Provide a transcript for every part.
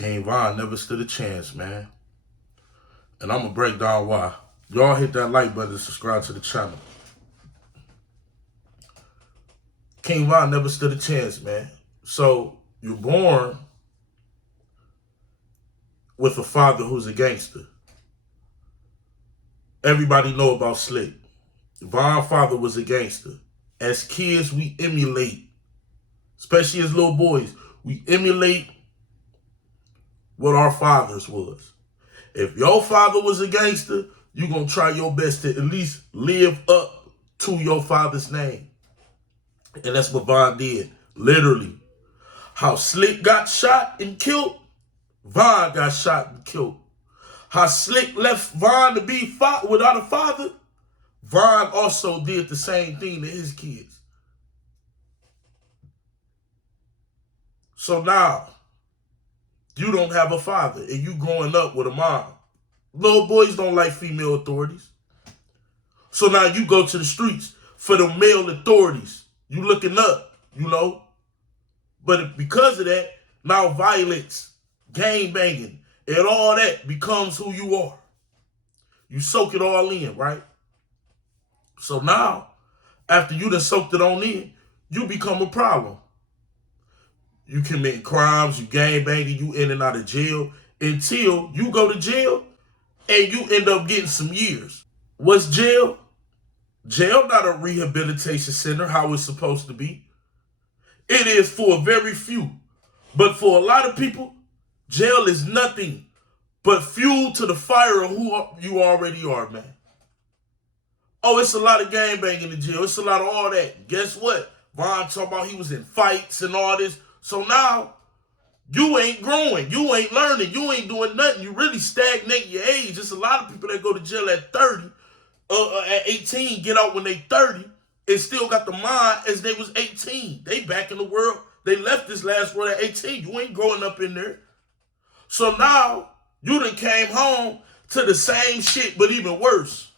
King Von never stood a chance, man. And I'm going to break down why. Y'all hit that like button and subscribe to the channel. King Von never stood a chance, man. So, you're born with a father who's a gangster. Everybody know about Slick. Von's father was a gangster. As kids, we emulate, especially as little boys, we emulate what our fathers was. If your father was a gangster, you're going to try your best to at least live up to your father's name. And that's what Von did, literally. How Slick got shot and killed, Von got shot and killed. How Slick left Von to be without a father, Von also did the same thing to his kids. So now, you don't have a father and you growing up with a mom. Little boys don't like female authorities. So now you go to the streets for the male authorities. You looking up, you know. But because of that, now violence, gang banging, and all that becomes who you are. You soak it all in, right? So now, after you done soaked it on in, you become a problem. You commit crimes, you gang banging, you in and out of jail until you go to jail and you end up getting some years. What's jail? Jail not a rehabilitation center, how it's supposed to be. It is for a very few. But for a lot of people, jail is nothing but fuel to the fire of who you already are, man. Oh, it's a lot of gang banging in jail. It's a lot of all that. Guess what? Von talking about he was in fights and all this. So now, you ain't growing. You ain't learning. You ain't doing nothing. You really stagnate your age. There's a lot of people that go to jail at 30, at 18, get out when they 30, and still got the mind as they was 18. They back in the world. They left this last world at 18. You ain't growing up in there. So now, you done came home to the same shit, but even worse.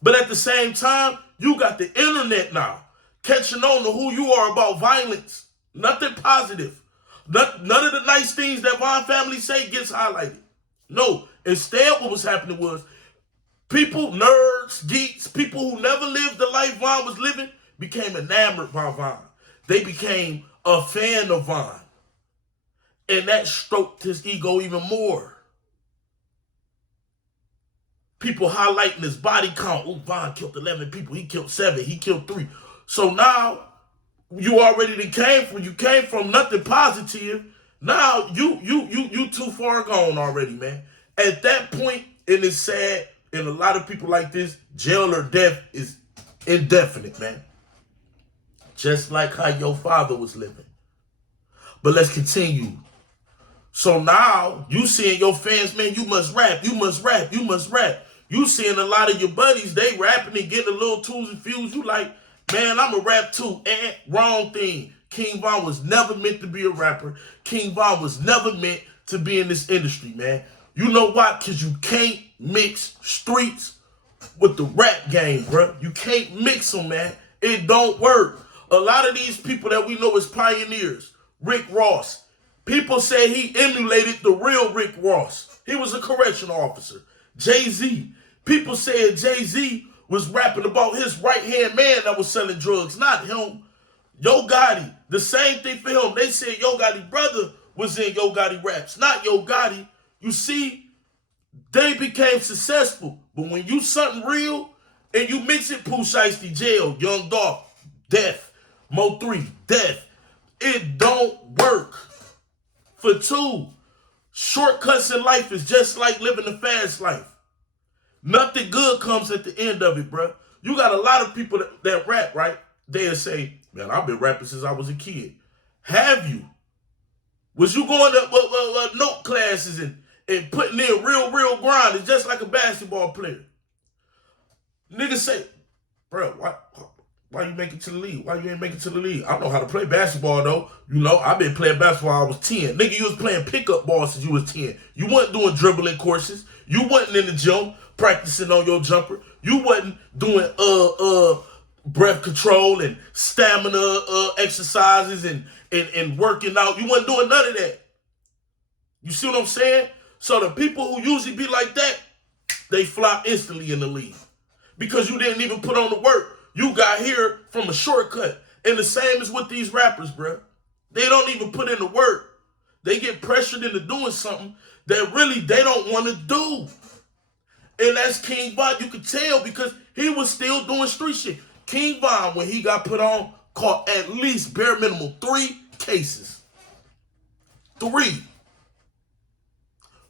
But at the same time, you got the internet now, catching on to who you are about violence. Nothing positive. None of the nice things that Von family say gets highlighted. No. Instead, what was happening was people, nerds, geeks, people who never lived the life Von was living became enamored by Von. They became a fan of Von. And that stroked his ego even more. People highlighting his body count. Oh, Von killed 11 people. He killed 7. He killed 3. So now, you already came from nothing positive. Now, you too far gone already, man. At that point, and it's sad, and a lot of people like this, jail or death is indefinite, man. Just like how your father was living. But let's continue. So now, you seeing your fans, man, you must rap, you must rap, you must rap. You seeing a lot of your buddies, they rapping and getting a little twos and fews. You like, man, I'm a rap too. Wrong thing. King Von was never meant to be a rapper. King Von was never meant to be in this industry, man. You know why? Because you can't mix streets with the rap game, bro. You can't mix them, man. It don't work. A lot of these people that we know as pioneers, Rick Ross, people say he emulated the real Rick Ross. He was a correctional officer. Jay-Z. People said Jay-Z was rapping about his right-hand man that was selling drugs, not him. Yo Gotti, the same thing for him. They said Yo Gotti brother was in Yo Gotti raps, not Yo Gotti. You see, they became successful. But when you something real and you mix it, Pooh Shiesty, jail, Young Dolph, death, Mo3, death, it don't work. For 2, shortcuts in life is just like living a fast life. Nothing good comes at the end of it, bro. You got a lot of people that rap, right? They'll say, man, I've been rapping since I was a kid. Have you? Was you going to note classes and putting in real grind? It's just like a basketball player. Niggas say, bro, why you make it to the league? Why you ain't make it to the league? I know how to play basketball, though. You know, I've been playing basketball I was 10. Nigga, you was playing pickup ball since you was 10. You wasn't doing dribbling courses. You wasn't in the gym practicing on your jumper. You wasn't doing breath control and stamina exercises and working out. You wasn't doing none of that. You see what I'm saying? So the people who usually be like that, they flop instantly in the league. Because you didn't even put on the work. You got here from a shortcut. And the same is with these rappers, bro. They don't even put in the work. They get pressured into doing something that really they don't want to do. And that's King Von. You could tell because he was still doing street shit. King Von, when he got put on, caught at least bare minimum 3 cases. 3.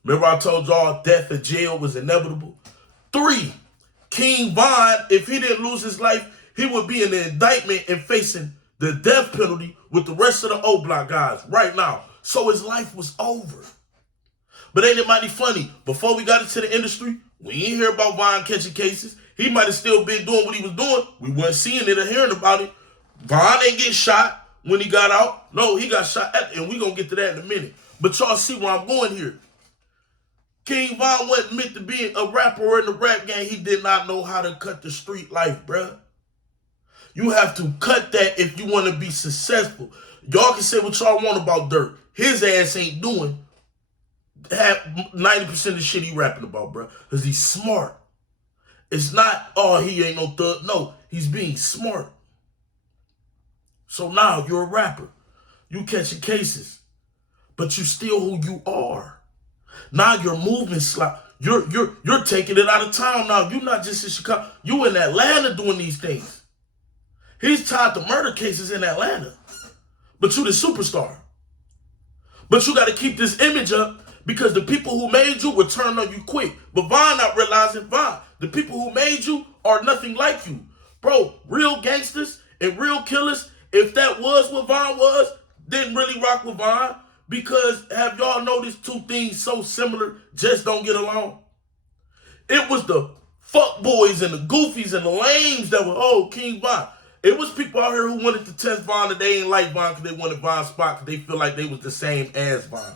Remember I told y'all death or jail was inevitable? 3. King Von, if he didn't lose his life, he would be in the indictment and facing the death penalty with the rest of the O-Block guys right now. So his life was over. But ain't it mighty funny? Before we got into the industry, we ain't hear about Von catching cases. He might have still been doing what he was doing. We weren't seeing it or hearing about it. Von ain't get shot when he got out. No, he got shot and we gonna get to that in a minute. But y'all see where I'm going here. King Von wasn't meant to be a rapper or in the rap game. He did not know how to cut the street life, bruh. You have to cut that if you want to be successful. Y'all can say what y'all want about Dirt. His ass ain't doing 90% of the shit he rapping about, bruh. Because he's smart. It's not, oh, he ain't no thug. No, he's being smart. So now you're a rapper. You catching cases. But you still who you are. Now you're moving slow. You're taking it out of town now. You're not just in Chicago. You in Atlanta doing these things. He's tied to murder cases in Atlanta. But you the superstar. But you got to keep this image up because the people who made you will turn on you quick. But Von not realizing, Von, the people who made you are nothing like you. Bro, real gangsters and real killers, if that was what Von was, didn't really rock with Von. Because have y'all noticed 2 things so similar just don't get along? It was the fuck boys and the goofies and the lames that were, oh, King Von. It was people out here who wanted to test Von and they ain't like Von because they wanted Von's spot because they feel like they was the same as Von.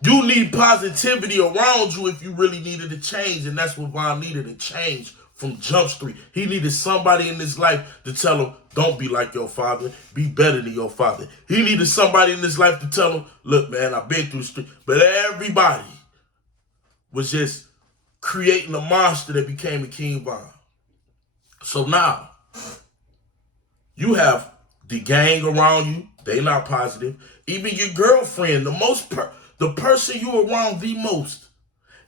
You need positivity around you if you really needed a change, and that's what Von needed, a change from Jump Street. He needed somebody in his life to tell him, don't be like your father, be better than your father. He needed somebody in his life to tell him, look, man, I've been through the street. But everybody was just creating a monster that became a King Von. So now, you have the gang around you. They not positive. Even your girlfriend, the person you around the most.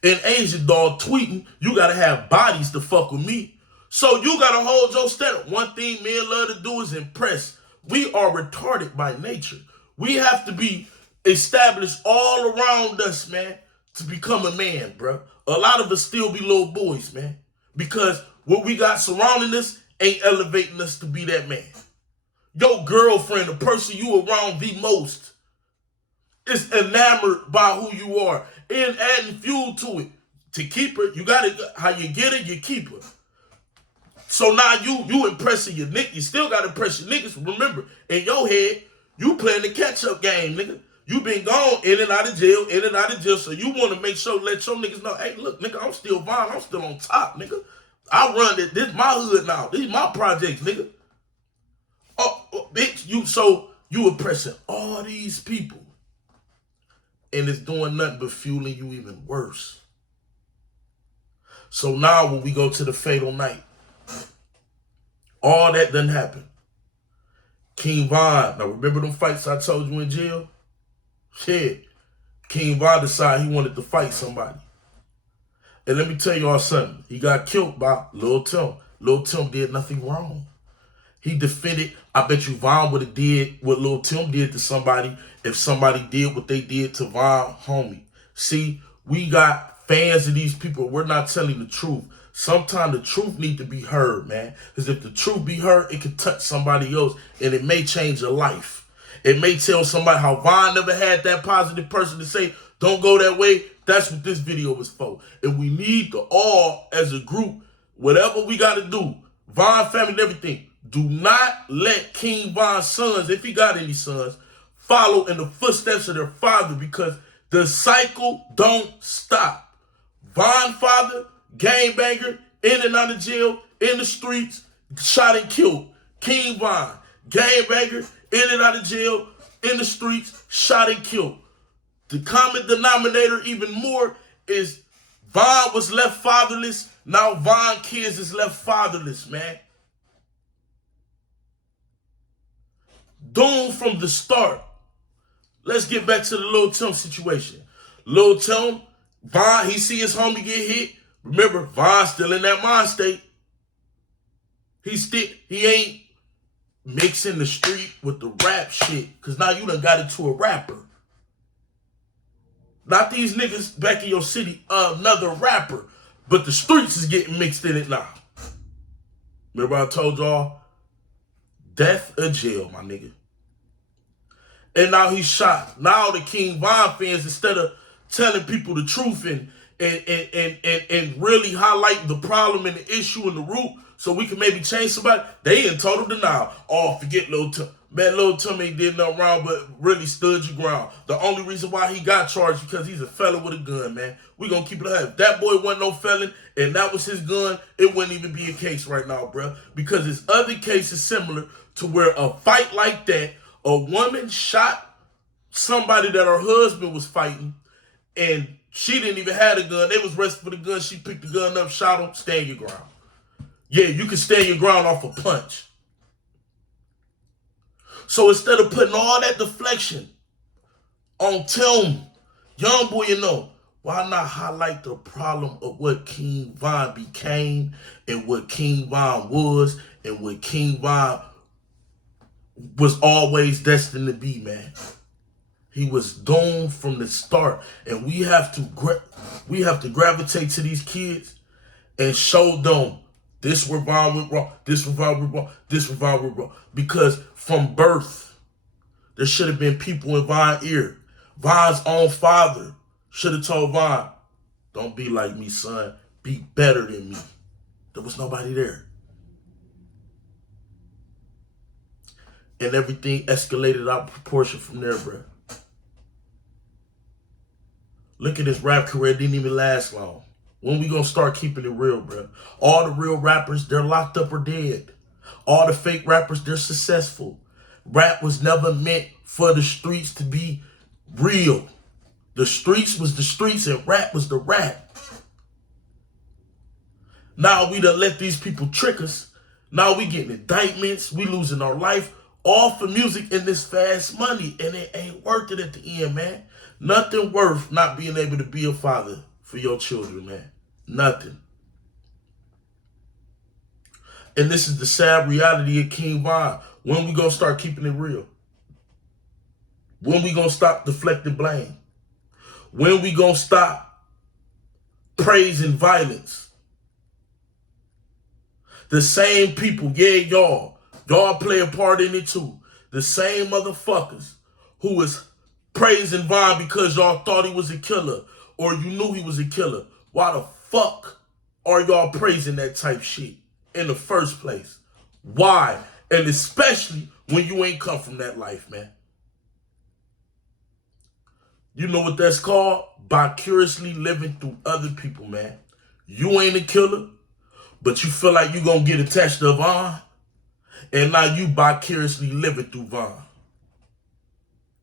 In Asia, dog, tweeting, you got to have bodies to fuck with me. So you got to hold your standard. One thing men love to do is impress. We are retarded by nature. We have to be established all around us, man, to become a man, bro. A lot of us still be little boys, man, because what we got surrounding us ain't elevating us to be that man. Your girlfriend, the person you around the most, is enamored by who you are and adding fuel to it. To keep her, you got to, how you get her, you keep her. So now you impressing your niggas. You still got to impress your niggas. Remember, in your head, you playing the catch-up game, nigga. You been gone in and out of jail, so you want to make sure, let your niggas know, hey, look, nigga, I'm still Von. I'm still on top, nigga. I run it. This my hood now. These my projects, nigga. Oh, bitch, you oppressing all these people. And it's doing nothing but fueling you even worse. So now when we go to the fatal night, all that done happen. King Von, now remember them fights I told you in jail? Shit. King Von decided he wanted to fight somebody. And let me tell y'all something. He got killed by Lil Tim. Lil Tim did nothing wrong. He defended. I bet you Von would have did what Lil Tim did to somebody if somebody did what they did to Von, homie. See, we got fans of these people. We're not telling the truth. Sometimes the truth need to be heard, man. Because if the truth be heard, it can touch somebody else and it may change your life. It may tell somebody how Von never had that positive person to say, don't go that way. That's what this video was for. And we need to all, as a group, whatever we got to do, Von family and everything, do not let King Von's sons, if he got any sons, follow in the footsteps of their father because the cycle don't stop. Von father, gangbanger, in and out of jail, in the streets, shot and killed. King Von, gangbanger, in and out of jail, in the streets, shot and killed. The common denominator even more is Von was left fatherless. Now Von kids is left fatherless, man. Doomed from the start. Let's get back to the Lil Tim situation. Lil Tim, Von, he see his homie get hit. Remember, Von still in that mind state. He ain't mixing the street with the rap shit. Cause now you done got into a rapper. Not these niggas back in your city, another rapper. But the streets is getting mixed in it now. Remember I told y'all, death or jail, my nigga. And now he's shot. Now the King Von fans, instead of telling people the truth and really highlighting the problem and the issue and the root so we can maybe change somebody, they in total denial. Oh, forget Lil Tim. Man, Lil Tim ain't did nothing wrong, but really stood your ground. The only reason why he got charged because he's a fella with a gun, man. We gonna keep it alive. If that boy wasn't no felon and that was his gun, it wouldn't even be a case right now, bro. Because there's other cases similar to where a fight like that, a woman shot somebody that her husband was fighting, and she didn't even have a gun. They was arrested for the gun. She picked the gun up, shot him. Stand your ground. Yeah, you can stand your ground off a punch. So instead of putting all that deflection on Tim, young boy, you know, why not highlight the problem of what King Von became and what King Von was and what King Von was always destined to be, man. He was doomed from the start, and we have to gravitate to these kids and show them this where Von went wrong, this where Von went wrong, this where Von went wrong. Because from birth, there should have been people in Von's ear. Von's own father should have told Von, don't be like me, son. Be better than me. There was nobody there. And everything escalated out of proportion from there, bro. Look at his rap career, didn't even last long. When we gonna start keeping it real, bro? All the real rappers, they're locked up or dead. All the fake rappers, they're successful. Rap was never meant for the streets to be real. The streets was the streets and rap was the rap. Now we done let these people trick us. Now we getting indictments, we losing our life, all for music and this fast money, and it ain't worth it at the end, man. Nothing worth not being able to be a father for your children, man. Nothing. And this is the sad reality of King Von. When we gonna start keeping it real? When we gonna stop deflecting blame? When we gonna stop praising violence? The same people, yeah, y'all play a part in it too. The same motherfuckers who was praising Von because y'all thought he was a killer or you knew he was a killer. Why the fuck are y'all praising that type shit in the first place? Why? And especially when you ain't come from that life, man. You know what that's called? Vicariously living through other people, man. You ain't a killer, but you feel like you gonna get attached to Von, and now you vicariously living through Von.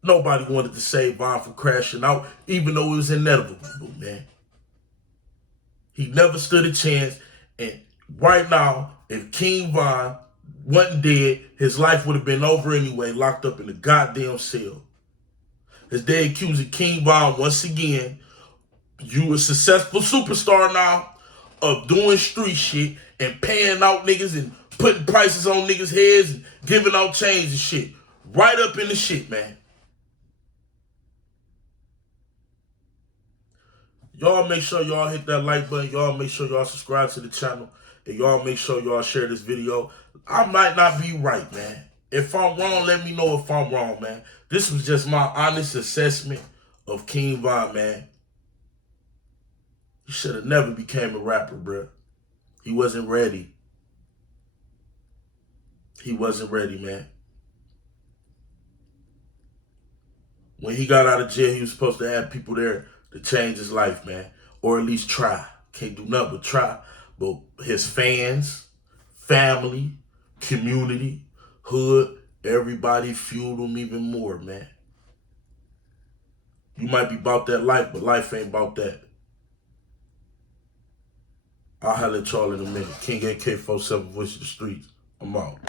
Nobody wanted to save Von from crashing out, even though it was inevitable, man. He never stood a chance, and right now, if King Von wasn't dead, his life would have been over anyway, locked up in a goddamn cell. As they accusing King Von once again, you a successful superstar now of doing street shit and paying out niggas and putting prices on niggas' heads and giving out chains and shit. Right up in the shit, man. Y'all make sure y'all hit that like button. Y'all make sure y'all subscribe to the channel. And y'all make sure y'all share this video. I might not be right, man. If I'm wrong, let me know if I'm wrong, man. This was just my honest assessment of King Von, man. He should have never became a rapper, bro. He wasn't ready. He wasn't ready, man. When he got out of jail, he was supposed to have people there to change his life, man. Or at least try. Can't do nothing but try. But his fans, family, community, hood, everybody fueled him even more, man. You might be about that life, but life ain't about that. I'll holler at y'all in a minute. King AK 47 Voice of the Streets. I'm out.